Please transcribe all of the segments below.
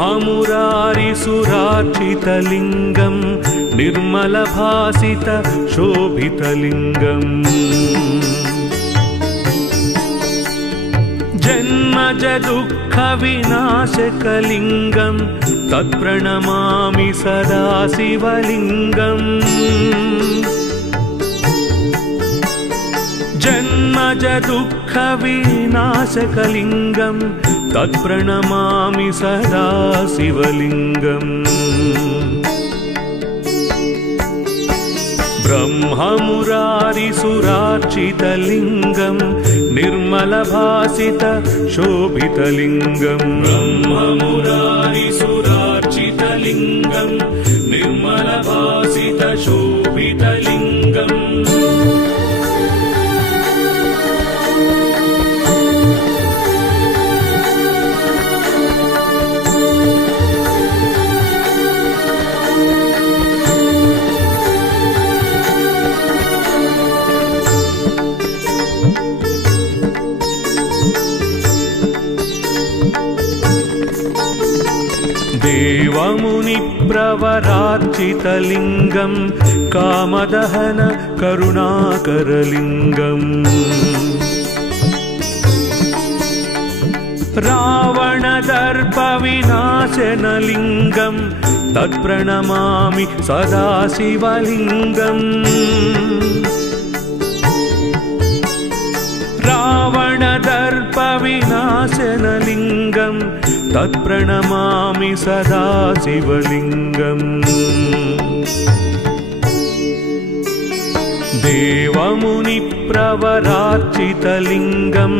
ब्रह्ममुरारिसुरार्चितलिङ्गं निर्मलभासित शोभितलिङ्गम् जन्मज दुःखविनाशकलिङ्गं तत्प्रणमामि सदा शिवलिङ्गम् जन्मज दुःखविनाशकलिङ्गं तत्प्रणमामि सदा शिवलिङ्गम् ब्रह्ममुरारिसुरार्चितलिङ्गं निर्मलभासित शोभितलिङ्गं ब्रह्ममुरारिसुरार्चितलिङ्गं निर्मलभासित शोभितलिङ्गम् देवमुनिप्रवरार्चितलिङ्गं कामदहन करुणाकरलिङ्गम् रावणदर्पविनाशनलिङ्गं तत्प्रणमामि सदा शिवलिङ्गम् रावणदर्पविनाशनलिङ्गं तत्प्रणमामि सदा शिवलिङ्गम् देवमुनिप्रवरार्चितलिङ्गं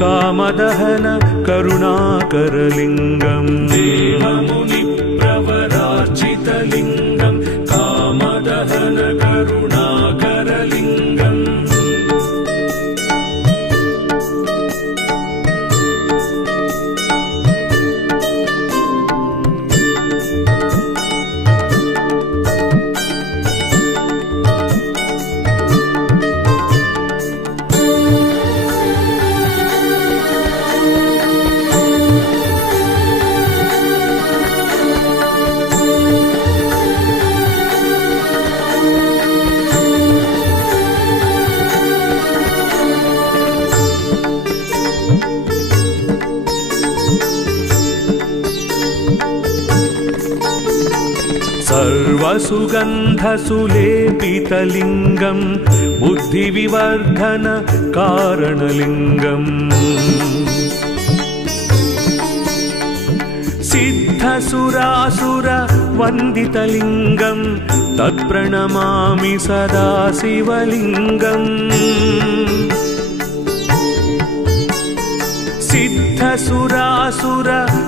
कामदहन करुणाकरलिङ्गम् देवमुनिप्रवरार्चितलिङ्गं कामदहन करुणाकरलिङ्गम् सर्वसुगन्धसुलेपितलिङ्गं बुद्धिविवर्धन कारणलिङ्गम् सिद्धसुरासुरवन्दितलिङ्गं तत्प्रणमामि सदा शिवलिङ्गम्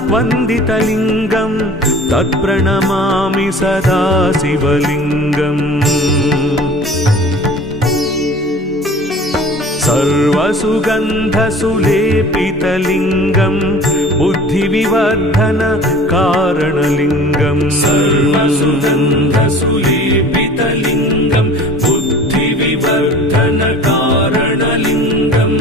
सिद्धसुरासुरवन्दितलिङ्गं तत्प्रणमामि सदा शिवलिङ्गम् सर्वसुगन्धसुलेपितलिङ्गं बुद्धिविवर्धन कारणलिङ्गम् सर्वसुगन्धसुलेपितलिङ्गं बुद्धिविवर्धन कारणलिङ्गम्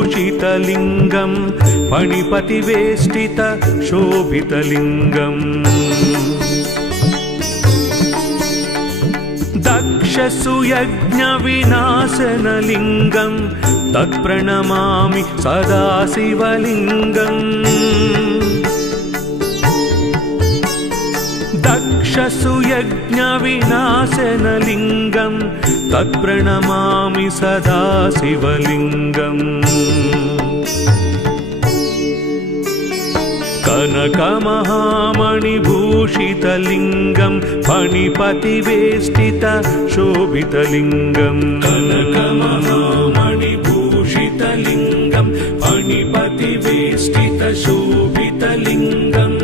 कनकमहामणिभूषितलिङ्गं फणिपतिवेष्टित शोभितलिङ्गम् दक्षसुयज्ञविनाशनलिङ्गं तत्प्रणमामि सदा शिवलिङ्गम् दक्षसुयज्ञविनाशनलिङ्गं तत्प्रणमामि सदा शिवलिङ्गम् कनकमहामणिभूषितलिङ्गं भूषितलिङ्गं फणिपतिवेष्टितशोभितलिङ्गम् कनकमहामणिभूषितलिङ्गं फणिपतिवेष्टितशोभितलिङ्गम्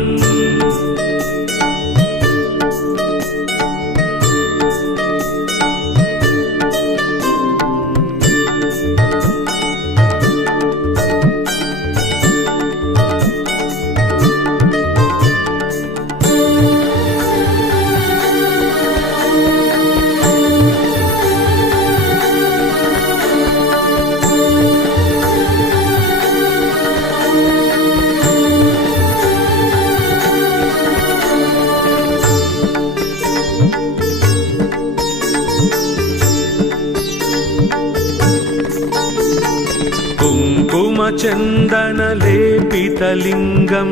कुङ्कुमचन्दनलेपितलिङ्गं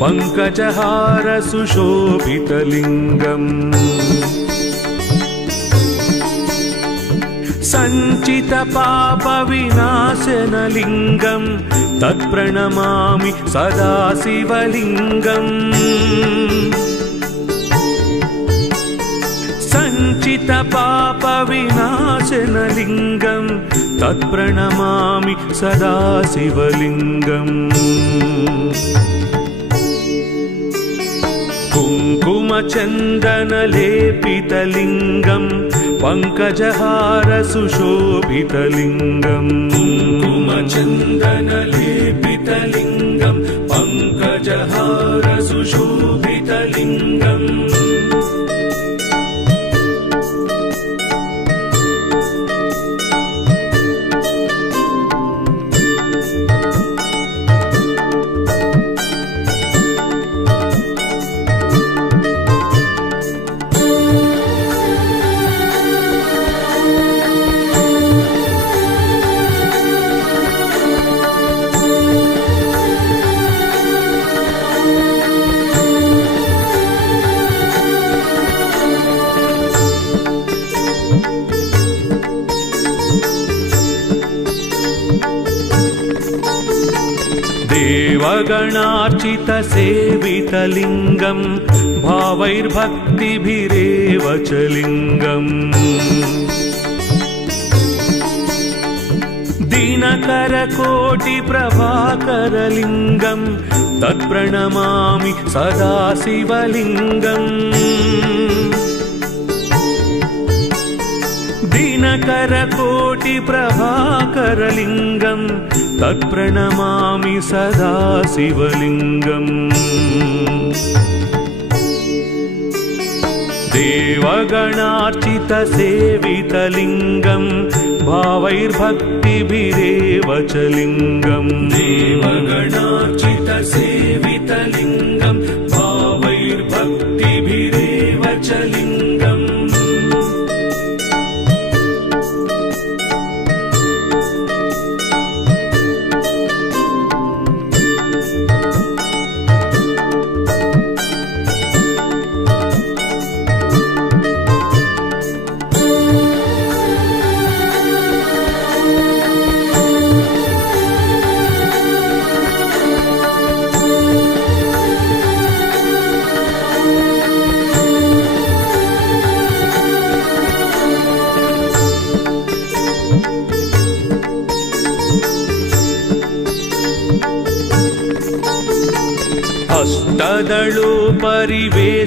पङ्कजहारसुशोभितलिङ्गम् सञ्चितपापविनाशनलिङ्गं तत्प्रणमामि सदा शिवलिङ्गम् सञ्चितपापविनाशनलिङ्गं तत्प्रणमामि सदा शिवलिङ्गम् कुङ्कुमचन्दनलेपितलिङ्गं पङ्कजहारसुशोभितलिङ्गम् कुङ्कुमचन्दनलेपितलिङ्गं पङ्कजहारसुशोभितलिङ्गम् देवगणार्चितसेवितलिङ्गं भावैर्भक्तिभिरेव च लिङ्गम् दिनकरकोटिप्रभाकरलिङ्गं तत्प्रणमामि सदा शिवलिङ्गम् दिनकरकोटिप्रभाकरलिङ्गं तत्प्रणमामि सदा शिवलिङ्गम् देवगणार्चितसेवितलिङ्गं भावैर्भक्तिभिरेव च लिङ्गम् देवगणार्चितसेवितलिङ्गं भावैर्भक्तिभिरेव च लिङ्गम्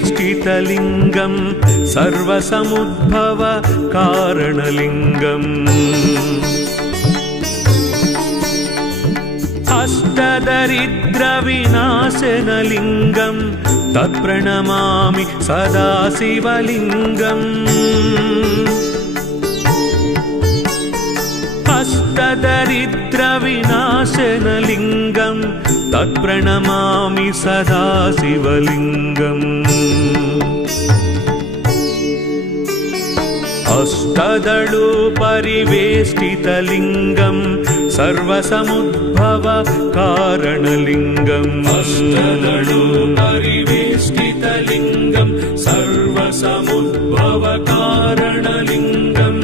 अष्टदलोपरिवेष्टितलिङ्गं सर्वसमुद्भव कारणलिङ्गम् अष्टदरिद्रविनाशनलिङ्गं तत्प्रणमामि सदा शिवलिङ्गम् अष्टदरिद्रविनाशनलिङ्गं तत्प्रणमामि सदा शिवलिङ्गम् अष्टदलोपरिवेष्टितलिङ्गं सर्वसमुद्भव कारणलिङ्गम् अष्टदलोपरिवेष्टितलिङ्गं सर्वसमुद्भव कारणलिङ्गम्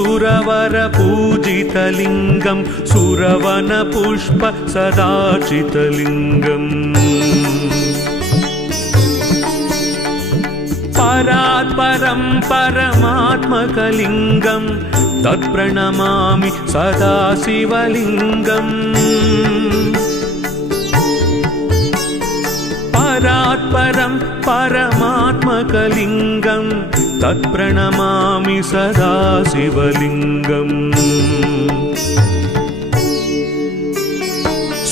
सुरवरपूजितलिङ्गं सुरवनपुष्प सदार्चितलिङ्गम् परात्परं परमात्मकलिङ्गं तत्प्रणमामि सदा शिवलिङ्गम् परात्परं परमात्मकलिङ्गं तत्प्रणमामि सदा शिवलिङ्गम्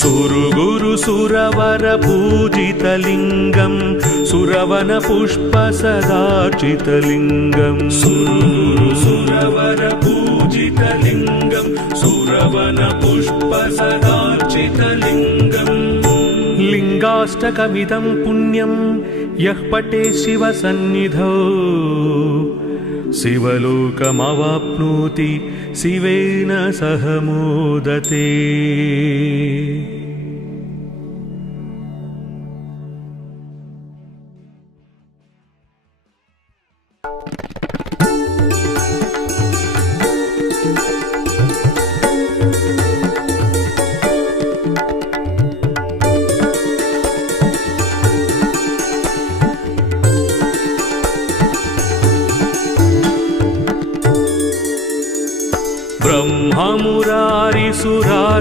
सुरगुरु सुरवरपूजितलिङ्गं सुरवनपुष्प सदार्चितलिङ्गम् सुरगुरु सुरवरपूजितलिङ्गं सुरवनपुष्प सदार्चितलिङ्गम् लिङ्गाष्टकमिदं पुण्यं यः पठे शिवसन्निधौ शिवलोकमवाप्नोति शिवेन सह मोदते।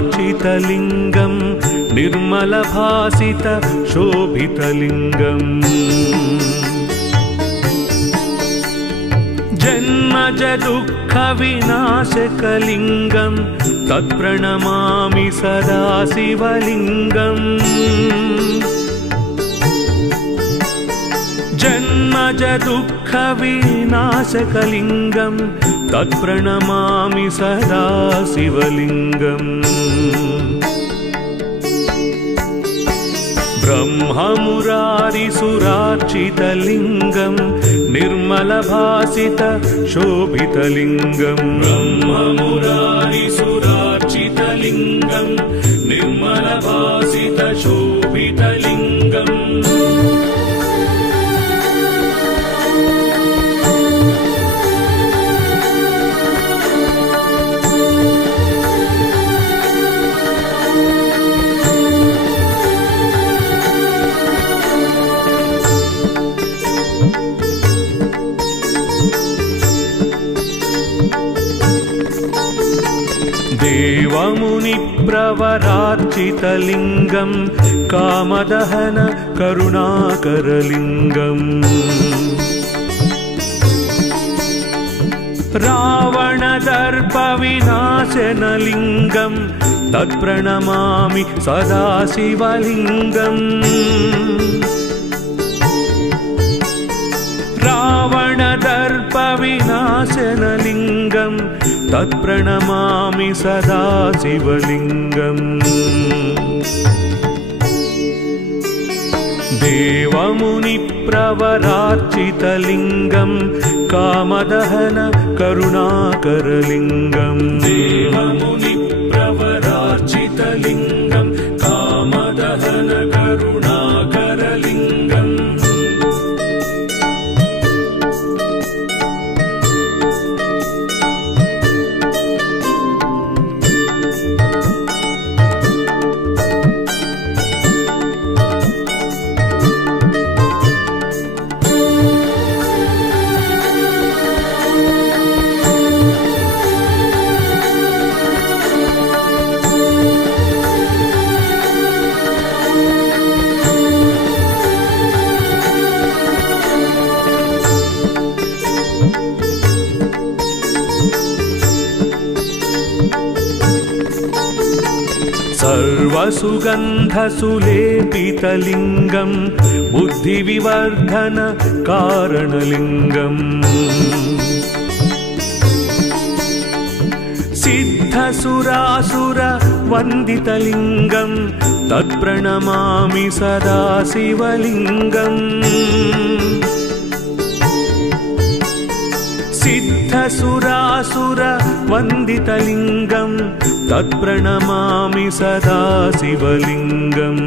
ब्रह्ममुरारिसुरार्चितलिङ्गं निर्मलभासित शोभितलिङ्गम् जन्मज दुःखविनाशकलिङ्गं तत्प्रणमामि सदा शिवलिङ्गम् जन्मज दुःखविनाशकलिङ्गं तत्प्रणमामि सदा शिवलिङ्गम् ब्रह्ममुरारिसुरार्चितलिङ्गं निर्मलभासित शोभितलिङ्गम् ब्रह्ममुरारिसुरार्चितलिङ्गं निर्मलभासित शोभितलिङ्गम् देवमुनिप्रवरार्चितलिङ्गं कामदहन करुणाकरलिङ्गम् रावणदर्पविनाशनलिङ्गं तत्प्रणमामि सदा शिवलिङ्गम् रावणदर्पविनाशनलिङ्गं तत्प्रणमामि सदा शिवलिङ्गम् देवमुनिप्रवरार्चितलिङ्गं कामदहन करुणाकरलिङ्गम् देवमुनिप्रवरार्चितलिङ्गं कामदहन करुणाकरलिङ्गम् सर्वसुगन्धसुलेपितलिङ्गं बुद्धिविवर्धन कारणलिङ्गम् सिद्धसुरासुरवन्दितलिङ्गं तत्प्रणमामि सदा शिवलिङ्गम् सिद्धसुरासुरवन्दितलिङ्गं तत्प्रणमामि सदा शिवलिङ्गम्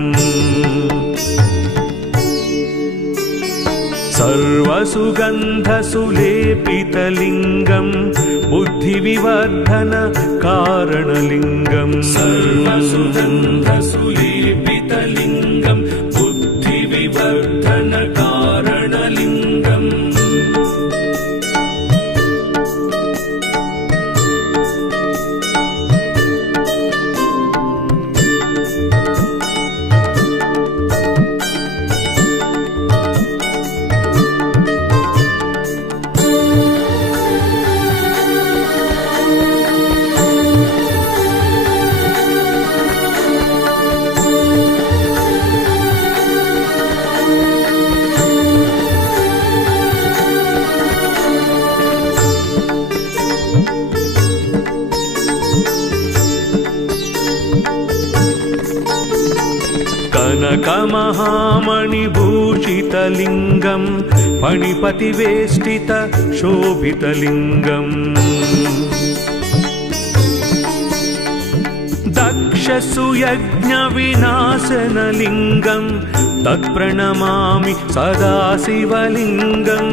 सर्वसुगन्धसुलेपितलिङ्गं बुद्धिविवर्धन कारणलिङ्गं सर्वसुगन्धसुलेपितलिङ्गं बुद्धिविवर्धन कारणलिङ्गम् कनकमहामणिभूषितलिङ्गं फणिपतिवेष्टित शोभितलिङ्गम् दक्षसुयज्ञविनाशनलिङ्गं तत्प्रणमामि सदा शिवलिङ्गम्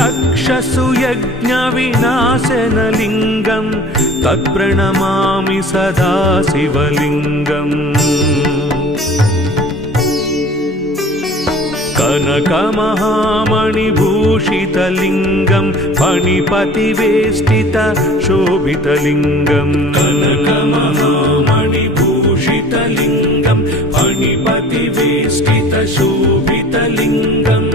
दक्षसुयज्ञविनाशनलिङ्गं तत्प्रणमामि सदा शिवलिङ्गम् कनकमहामणिभूषितलिङ्गं फणिपतिवेष्टित शोभितलिङ्गं कनकमहामणिभूषितलिङ्गं फणिपतिवेष्टित शोभितलिङ्गम्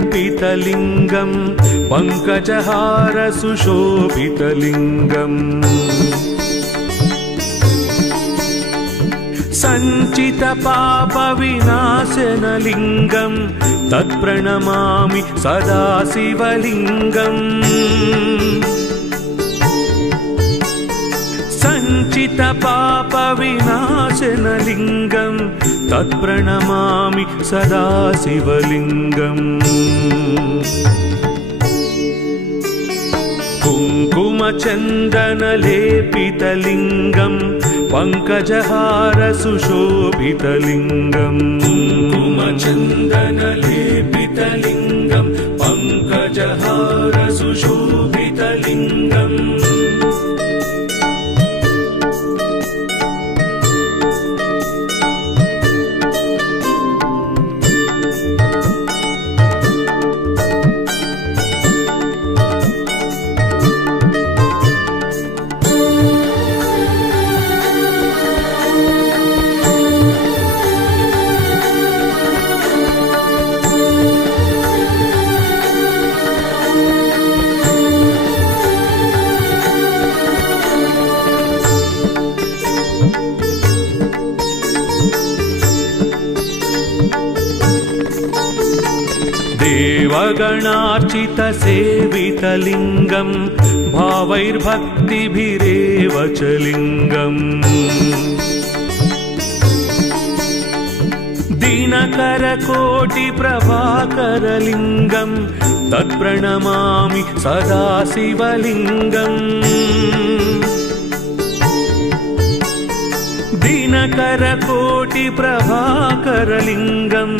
कुङ्कुमचन्दनलेपितलिङ्गं पङ्कजहारसुशोभितलिङ्गम् सञ्चितपापविनाशनलिङ्गं तत्प्रणमामि सदा शिवलिङ्गम् सञ्चितपापविनाशनलिङ्गं तत्प्रणमामि सदा शिवलिङ्गम् कुङ्कुमचन्दनलेपितलिङ्गं पङ्कजहारसुशोभितलिङ्गम् कुङ्कुमचन्दनलेपितलिङ्गं पङ्कजहारसुशोभितलिङ्गम् देवगणार्चितसेवितलिङ्गं भावैर्भक्तिभिरेव च लिङ्गम् दिनकरकोटिप्रभाकरलिङ्गं तत्प्रणमामि सदा शिवलिङ्गम् दिनकरकोटिप्रभाकरलिङ्गं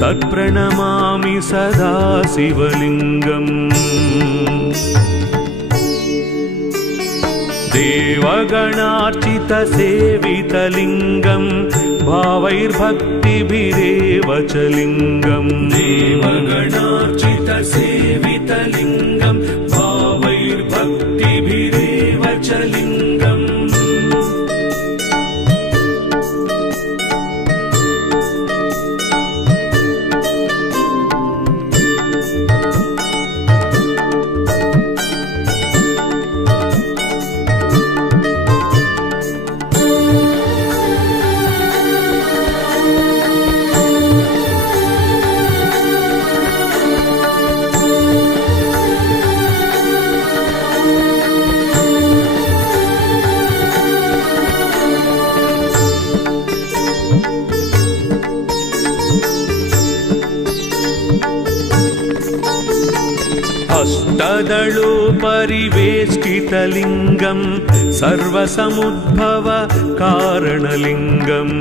तत्प्रणमामि सदा शिवलिङ्गम् देवगणार्चितसेवितलिङ्गं भावैर्भक्तिभिरेव च लिङ्गम् देवगणार्चितसेवितलिङ्गं भावैर्भक्तिभिरेव च लिङ्गम् अष्टदलोपरिवेष्टितलिङ्गं सर्वसमुद्भव कारणलिङ्गम्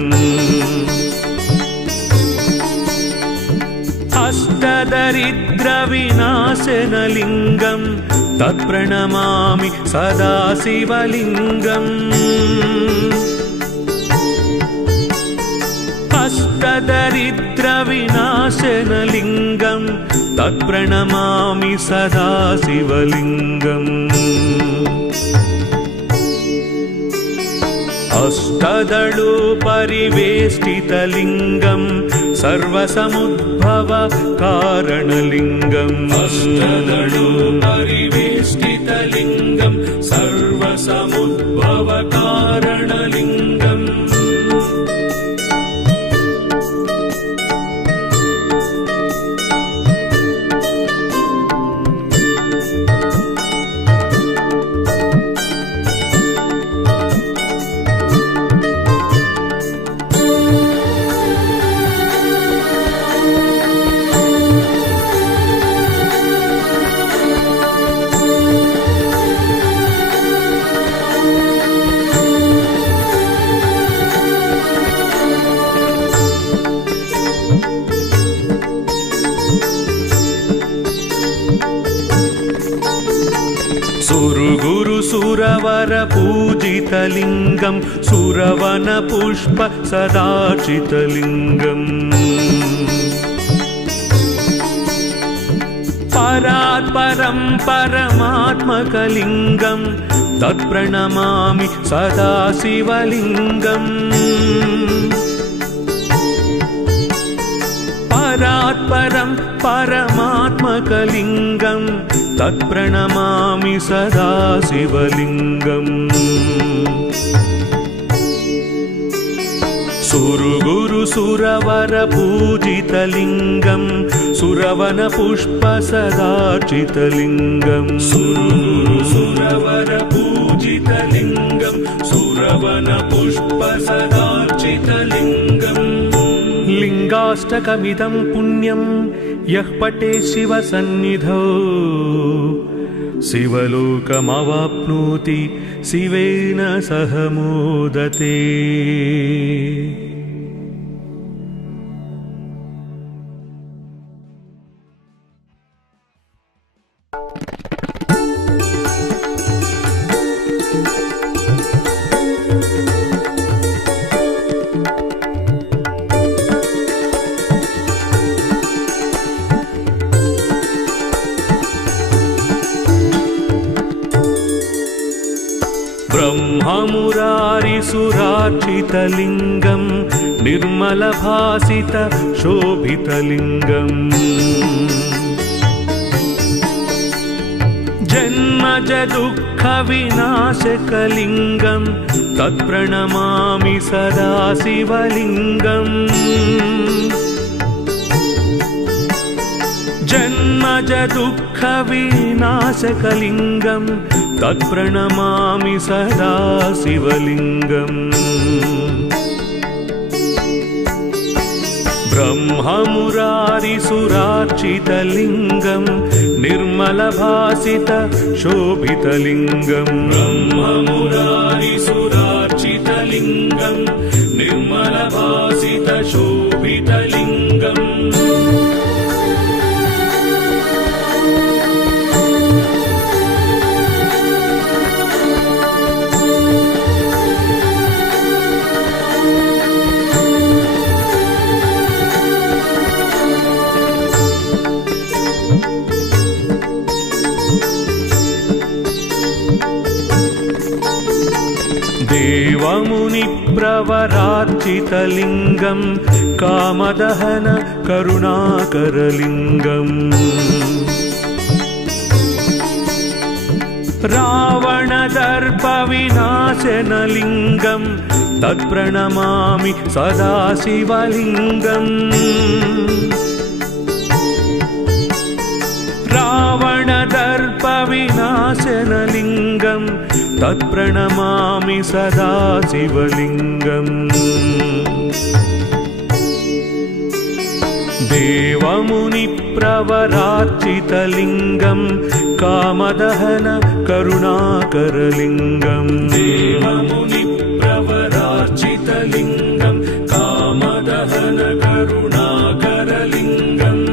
अष्टदरिद्रविनाशनलिङ्गं तत्प्रणमामि सदा शिवलिङ्गम् अष्टदरिद्रविनाशनलिङ्गं तत्प्रणमामि सदा शिवलिङ्गम् अष्टदलोपरिवेष्टितलिङ्गं सर्वसमुद्भव कारणलिङ्गम् अष्टदलोपरिवेष्टितलिङ्गं सर्वसमुद्भव कारणलिङ्गम् सुरवर पूजितलिङ्गं सुरवन पुष्प सदार्चितलिङ्गम् परात् परं परमात्मकलिङ्गं तत्प्रणमामि सदा शिवलिङ्गम् परात् परं परमात्मकलिङ्गं तत्प्रणमामि सदा शिवलिङ्गम् सुरवर पूजितलिङ्गं सुरवन पुष्प सदार्चितलिङ्गम् सुरवर पूजितलिङ्गं सुरवन पुष्प सदार्चितलिङ्गम् लिङ्गाष्टकमिदं पुण्यं यः पठे शिवसन्निधौ शिवलोकमवाप्नोति शिवेन सह मोदते। ब्रह्ममुरारिसुरार्चितलिङ्गं निर्मलभासित शोभितलिङ्गम् जन्मजदुःखविनाशकलिङ्गं तत्प्रणमामि सदा शिवलिङ्गम् जन्मजदुःखविनाशकलिङ्गं तत्प्रणमामि सदा शिवलिङ्गम् ब्रह्ममुरारिसुरार्चितलिङ्गं निर्मलभासित शोभितलिङ्गम् ब्रह्ममुरारिसुरार्चितलिङ्गं निर्मलभासित शोभितलिङ्गम् देवमुनिप्रवरार्चितलिङ्गं कामदहन करुणाकरलिङ्गम् रावणदर्पविनाशनलिङ्गं तत्प्रणमामि सदा शिवलिङ्गम् रावणदर्पविनाशनलिङ्गं तत्प्रणमामि सदा शिवलिङ्गम् देवमुनिप्रवरार्चितलिङ्गं कामदहन करुणाकरलिङ्गं देवमुनिप्रवरार्चितलिङ्गं कामदहन करुणाकरलिङ्गम्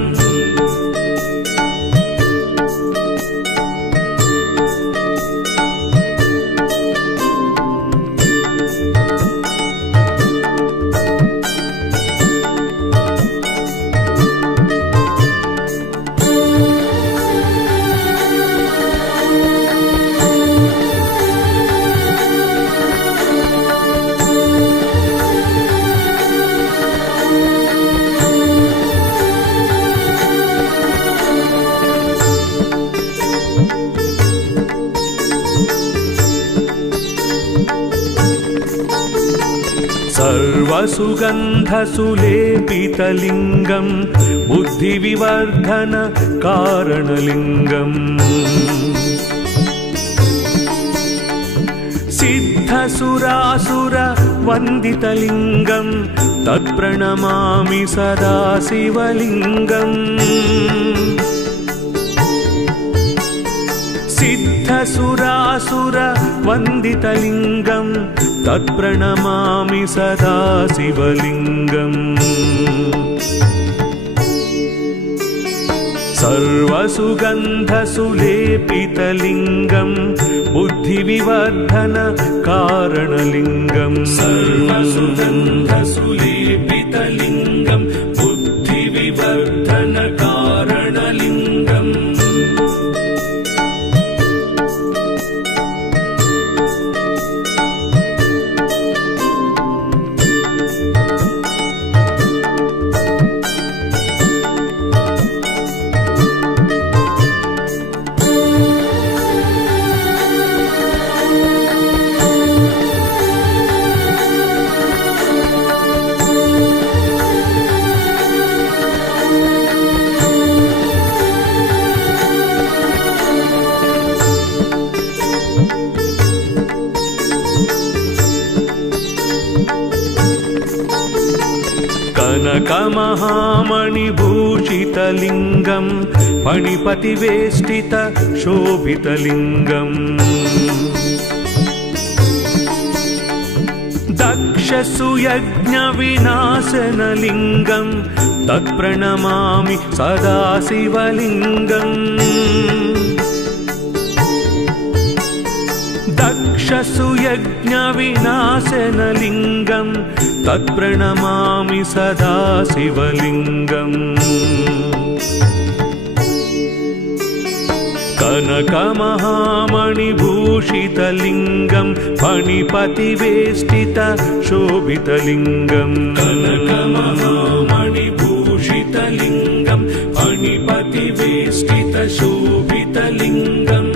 सर्वसुगन्धसुलेपितलिङ्गं बुद्धिविवर्धन कारणलिङ्गम् सिद्धसुरासुरवन्दितलिङ्गं तत्प्रणमामि सदा शिवलिङ्गम् सिद्धसुरासुरवन्दितलिङ्गं तत्प्रणमामि सदा शिवलिङ्गम् सर्वसुगन्धसुलेपितलिङ्गं बुद्धिविवर्धन कारणलिङ्गम् सर्वसुगन्धसुलेपितलिङ्गं बुद्धिविवर्धन कारणलिङ्गम् कनकमहामणिभूषितलिङ्गं फणिपतिवेष्टितशोभितलिङ्गम् दक्षसुयज्ञविनाशनलिङ्गं तत्प्रणमामि सदा शिवलिङ्गम् दक्षसुयज्ञविनाशनलिङ्गं तत्प्रणमामि सदा शिवलिङ्गम् कनकमहामणिभूषितलिङ्गं फणिपतिवेष्टितशोभितलिङ्गम् कनकमहामणिभूषितलिङ्गं फणिपतिवेष्टितशोभितलिङ्गम्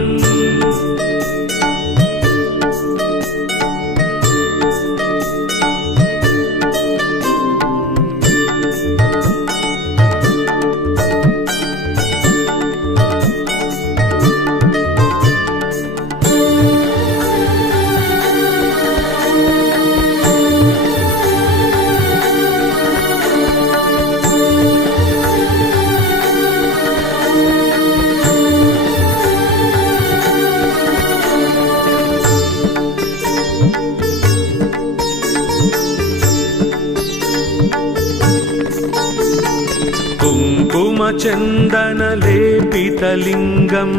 कुङ्कुमचन्दनलेपितलिङ्गं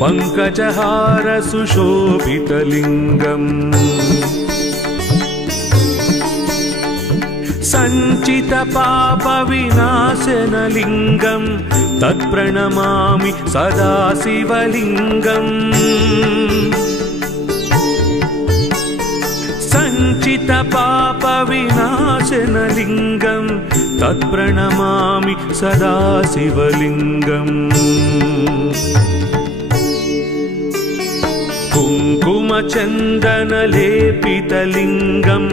पङ्कजहारसुशोभितलिङ्गम् सञ्चितपापविनाशनलिङ्गं तत्प्रणमामि सदा शिवलिङ्गम् सञ्चितपापविनाशनलिङ्गं तत्प्रणमामि सदा शिवलिङ्गम् कुङ्कुमचन्दनलेपितलिङ्गं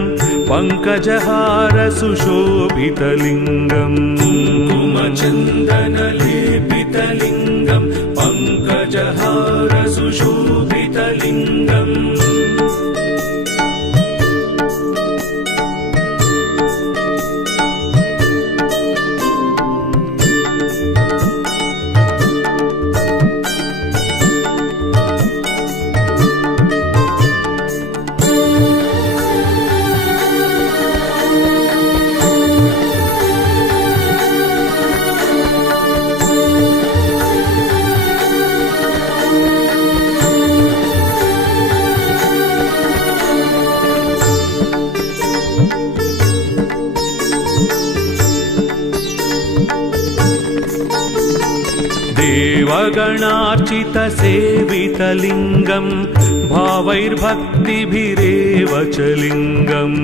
पङ्कजहारसुशोभितलिङ्गम् कुङ्कुमचन्दनलेपितलिङ्गं पङ्कजहारसुशोभितलिङ्गम् देवगणार्चितसेवितलिङ्गं भावैर्भक्तिभिरेव च लिङ्गम्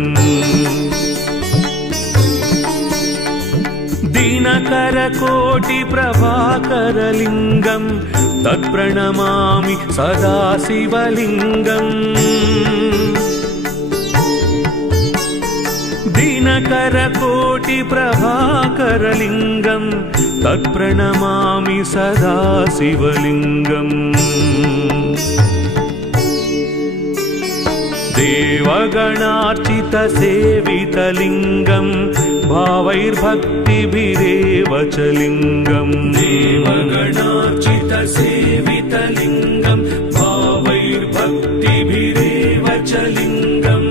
दीनकरकोटिप्रभाकरलिङ्गं तत्प्रणमामि सदा शिवलिङ्गम् दीनकरकोटिप्रभाकरलिङ्गं तत्प्रणमामि सदा शिवलिङ्गम् देवगणार्चितसेवितलिङ्गं भावैर्भक्तिभिरेव च लिङ्गम् देवगणार्चितसेवितलिङ्गं भावैर्भक्तिभिरेव च लिङ्गम्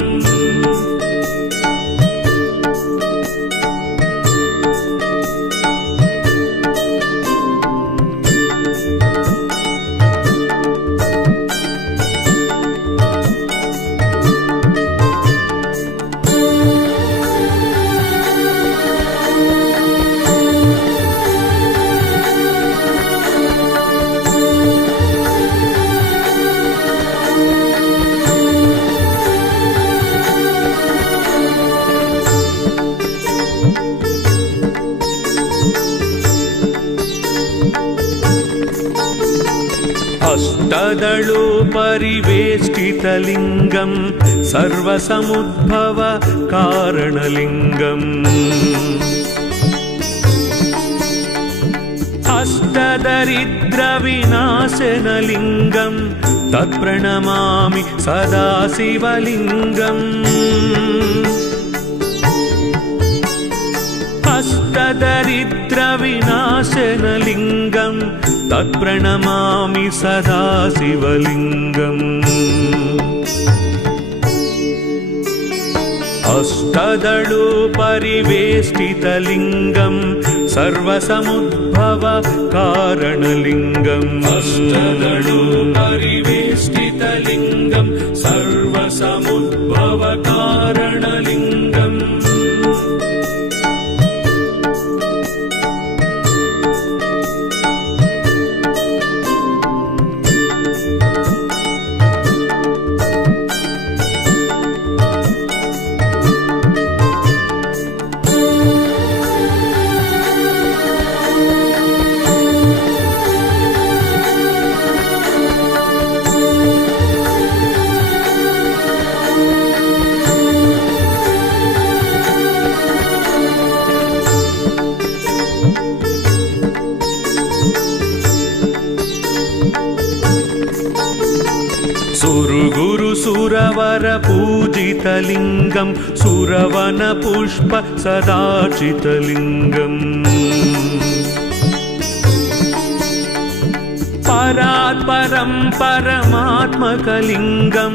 अष्टदलोपरिवेष्टितलिङ्गं सर्वसमुद्भव कारणलिङ्गम् अष्टदरिद्रविनाशनलिङ्गं तत्प्रणमामि सदा शिवलिङ्गम् अष्टदरिद्रविनाशनलिङ्गं तत्प्रणमामि सदा शिवलिङ्गम् अष्टदलोपरिवेष्टितलिङ्गं सर्वसमुद्भव कारणलिङ्गम् अष्टदलोपरिवेष्टितलिङ्गं सर्वसमुद्भव कारणलिङ्गम् सुरवरपूजितलिङ्गं सुरवनपुष्प सदार्चितलिङ्गम् परात्परं परमात्मकलिङ्गं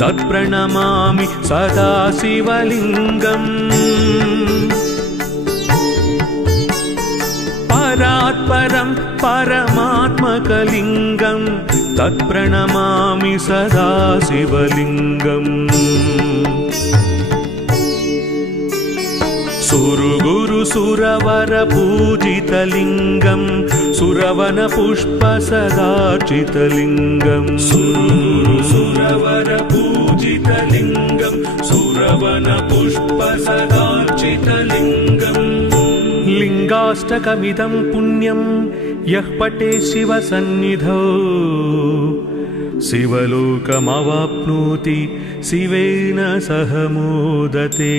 तत्प्रणमामि सदा शिवलिङ्गम् परात्परं परमात्मकलिङ्गं तत्प्रणमामि सदा शिवलिङ्गम् सुरवरपूजितलिङ्गं सुरवनपुष्प सदार्चितलिङ्गम् सुरवरपूजितलिङ्गं सुरवनपुष्प सदार्चितलिङ्गम् लिङ्गाष्टकमिदं पुण्यं यः पठेत् शिवसन्निधौ शिवलोकमवाप्नोति शिवेन सह मोदते।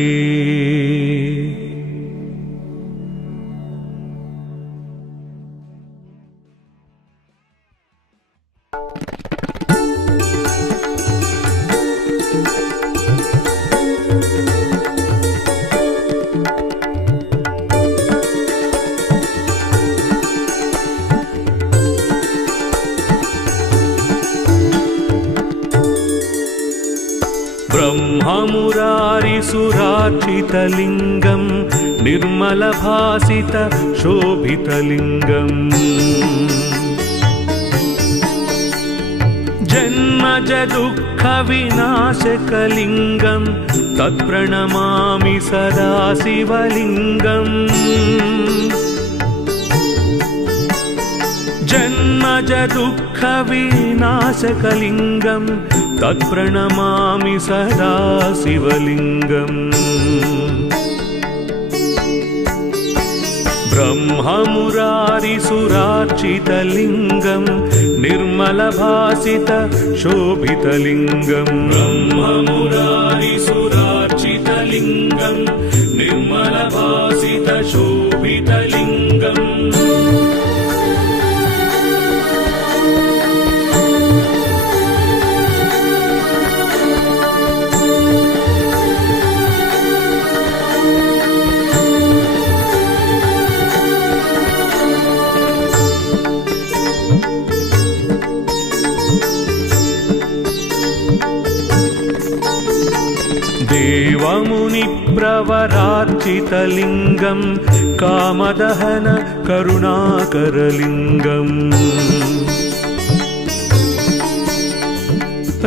ब्रह्ममुरारिसुरार्चितलिङ्गं निर्मलभासित शोभितलिङ्गम् जन्मज दुःखविनाशकलिङ्गं तत्प्रणमामि सदा शिवलिङ्गम् जन्मज दुःखविनाशकलिङ्गं तत्प्रणमामि सदा शिवलिङ्गम् ब्रह्ममुरारिसुरार्चितलिङ्गं निर्मलभासित शोभितलिङ्गं ब्रह्ममुरारिसुरार्चितलिङ्गं निर्मलभासित शोभितलिङ्गम् देवमुनिप्रवरार्चितलिङ्गं कामदहन करुणाकरलिङ्गम्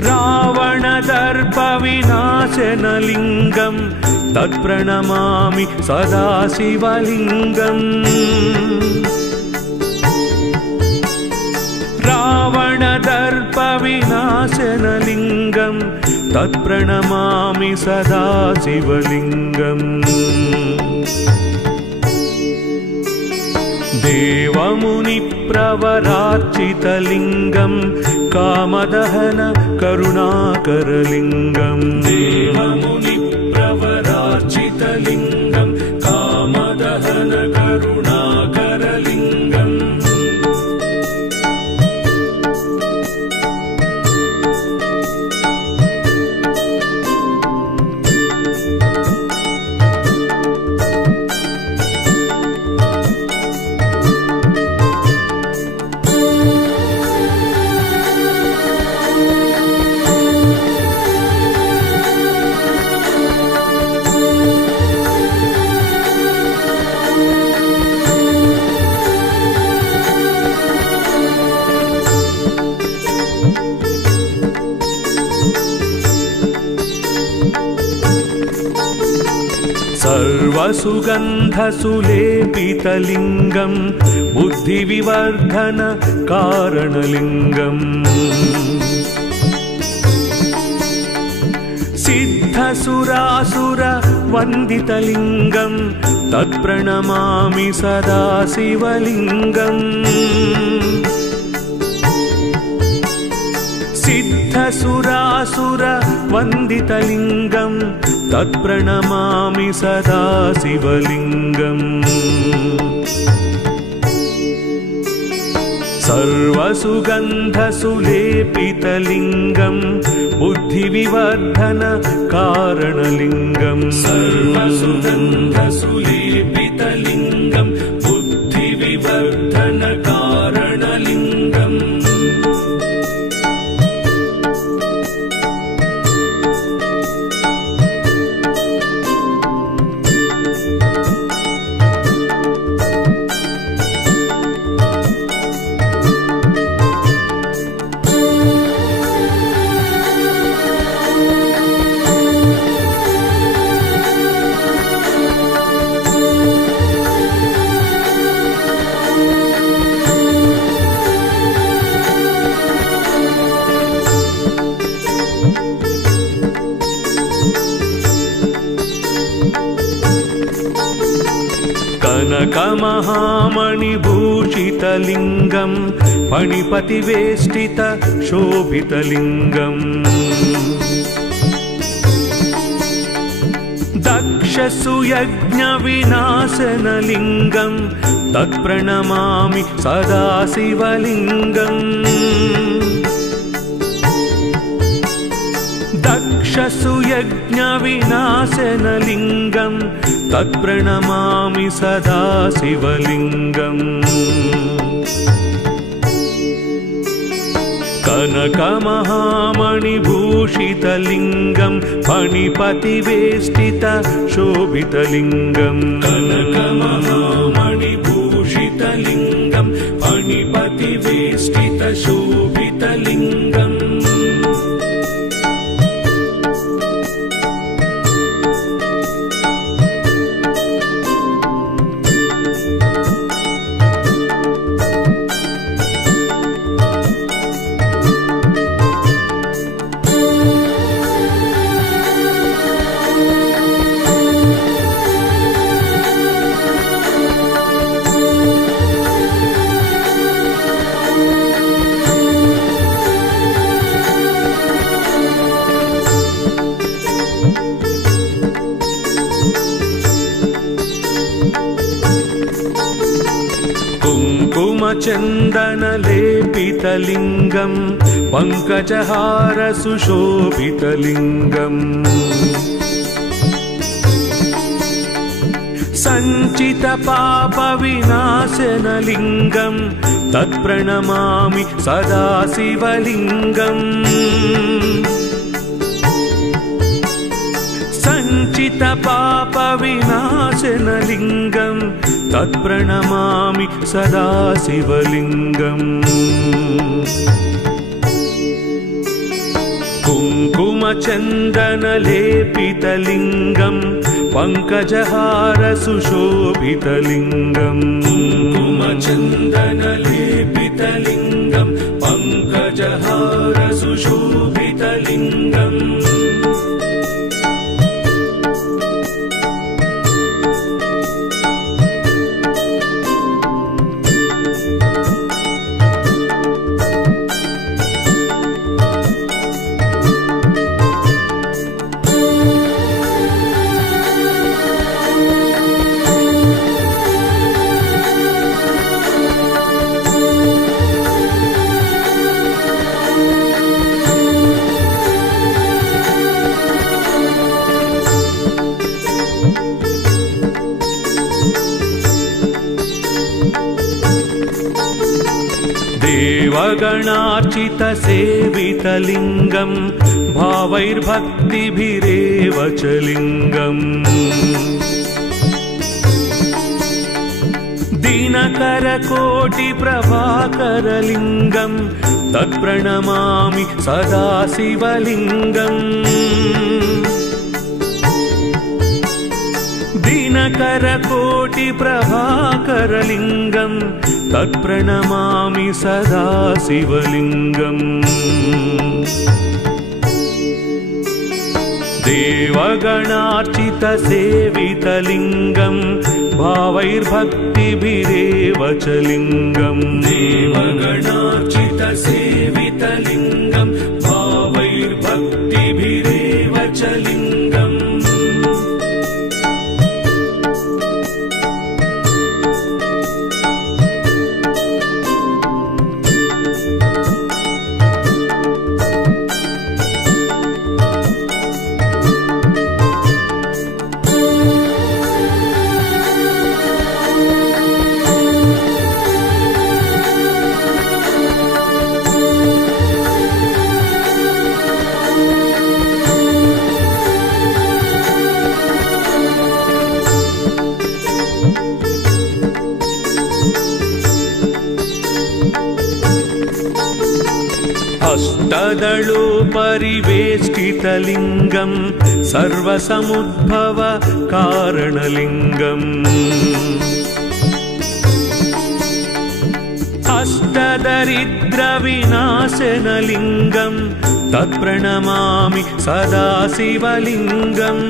रावणदर्पविनाशनलिङ्गं तत्प्रणमामि सदा शिवलिङ्गम् रावणदर्पविनाशनलिङ्गं तत्प्रणमामि सदा शिवलिङ्गम् देवमुनिप्रवरार्चितलिङ्गं कामदहन करुणाकरलिङ्गम् देवमुनिप्रवरार्चितलिङ्गं कामदहन करुणाकरलिङ्गम् सर्वसुगन्धसुलेपितलिङ्गं बुद्धिविवर्धन कारणलिङ्गम् सिद्धसुरासुरवन्दितलिङ्गं तत्प्रणमामि सदा शिवलिङ्गम् सिद्धसुरासुरवन्दितलिङ्गं तत्प्रणमामि सदा शिवलिङ्गम् सर्वसुगन्धसुलेपितलिङ्गं बुद्धिविवर्धन कारणलिङ्गम् सर्वसुगन्धसुलेपितलिङ्गं बुद्धिविवर्धन कारणलिङ्गम् कनकमहामणिभूषितलिङ्गं फणिपतिवेष्टित शोभितलिङ्गम् दक्षसुयज्ञविनाशनलिङ्गं तत्प्रणमामि सदा शिवलिङ्गम् दक्षसुयज्ञविनाशनलिङ्गं तत्प्रणमामि सदा शिवलिङ्गम् कनकमहामणिभूषितलिङ्गं फणिपतिवेष्टित शोभितलिङ्गं कनकमहामणिभूषितलिङ्गं फणिपतिवेष्टित शोभितलिङ्गम् कुङ्कुमचन्दनलेपितलिङ्गं पङ्कजहार सुशोभितलिङ्गम् सञ्चितपापविनाशनलिङ्गं तत्प्रणमामि सदा शिवलिङ्गम् सञ्चितपापविनाशनलिङ्गं तत्प्रणमामि सदा शिवलिङ्गम् कुङ्कुमचन्दनलेपितलिङ्गं पङ्कजहार सुशोभितलिङ्गम् कुङ्कुमचन्दनलेपितलिङ्गं पङ्कजहार सुशोभितलिङ्गम् देवगणार्चितसेवितलिङ्गं भावैर्भक्तिभिरेव च लिङ्गम् दिनकरकोटिप्रभाकरलिङ्गं तत्प्रणमामि सदा शिवलिङ्गम् दिनकरकोटिप्रभाकरलिङ्गं तत्प्रणमामि सदा शिवलिङ्गम् देवगणार्चितसेवितलिङ्गं भावैर्भक्तिभिरेव च लिङ्गम् देवगणार्चितसेवितलिङ्गं भावैर्भक्तिभिरेव च लिङ्गम् अष्टदलोपरिवेष्टितलिङ्गं सर्वसमुद्भव कारणलिङ्गम् अष्टदरिद्रविनाशनलिङ्गं तत्प्रणमामि सदा शिवलिङ्गम्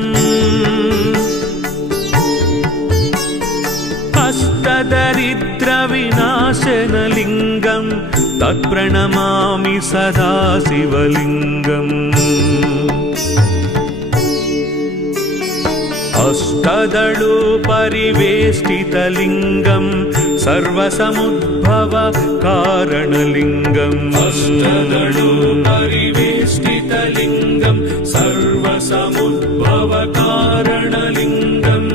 अष्टदरिद्रविनाशनलिङ्गं तत्प्रणमामि सदा शिवलिङ्गम् अष्टदलोपरिवेष्टितलिङ्गं सर्वसमुद्भव कारणलिङ्गम् अष्टदलोपरिवेष्टितलिङ्गं सर्वसमुद्भव कारणलिङ्गम्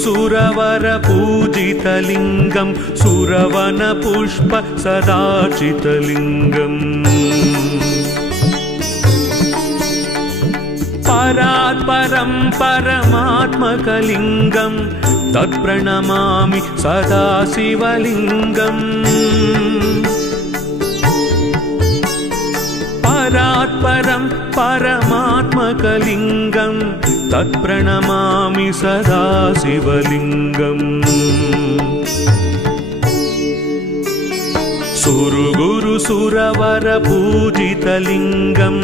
सुरवर पूजितलिङ्गं सुरवन पुष्प सदाचितलिङ्गम् परात् परं परमात्मकलिङ्गं तत्प्रणमामि सदा शिवलिङ्गम् परात् परं परमात्मकलिङ्गं तत्प्रणमामि सदा शिवलिङ्गम् सुरगुरु सुरवर पूजितलिङ्गं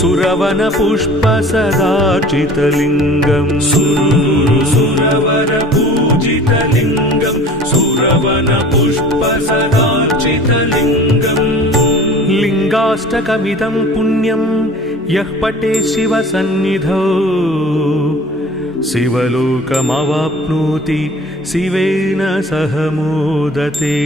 सुरवन पुष्प सदार्चितलिङ्गं सुरगुरु सुरवर पूजितलिङ्गं सुरवन पुष्प सदार्चितलिङ्गम् लिङ्गाष्टकमिदं पुण्यं यः पठे शिवसन्निधौ शिवलोकमवाप्नोति शिवेन सह मोदते।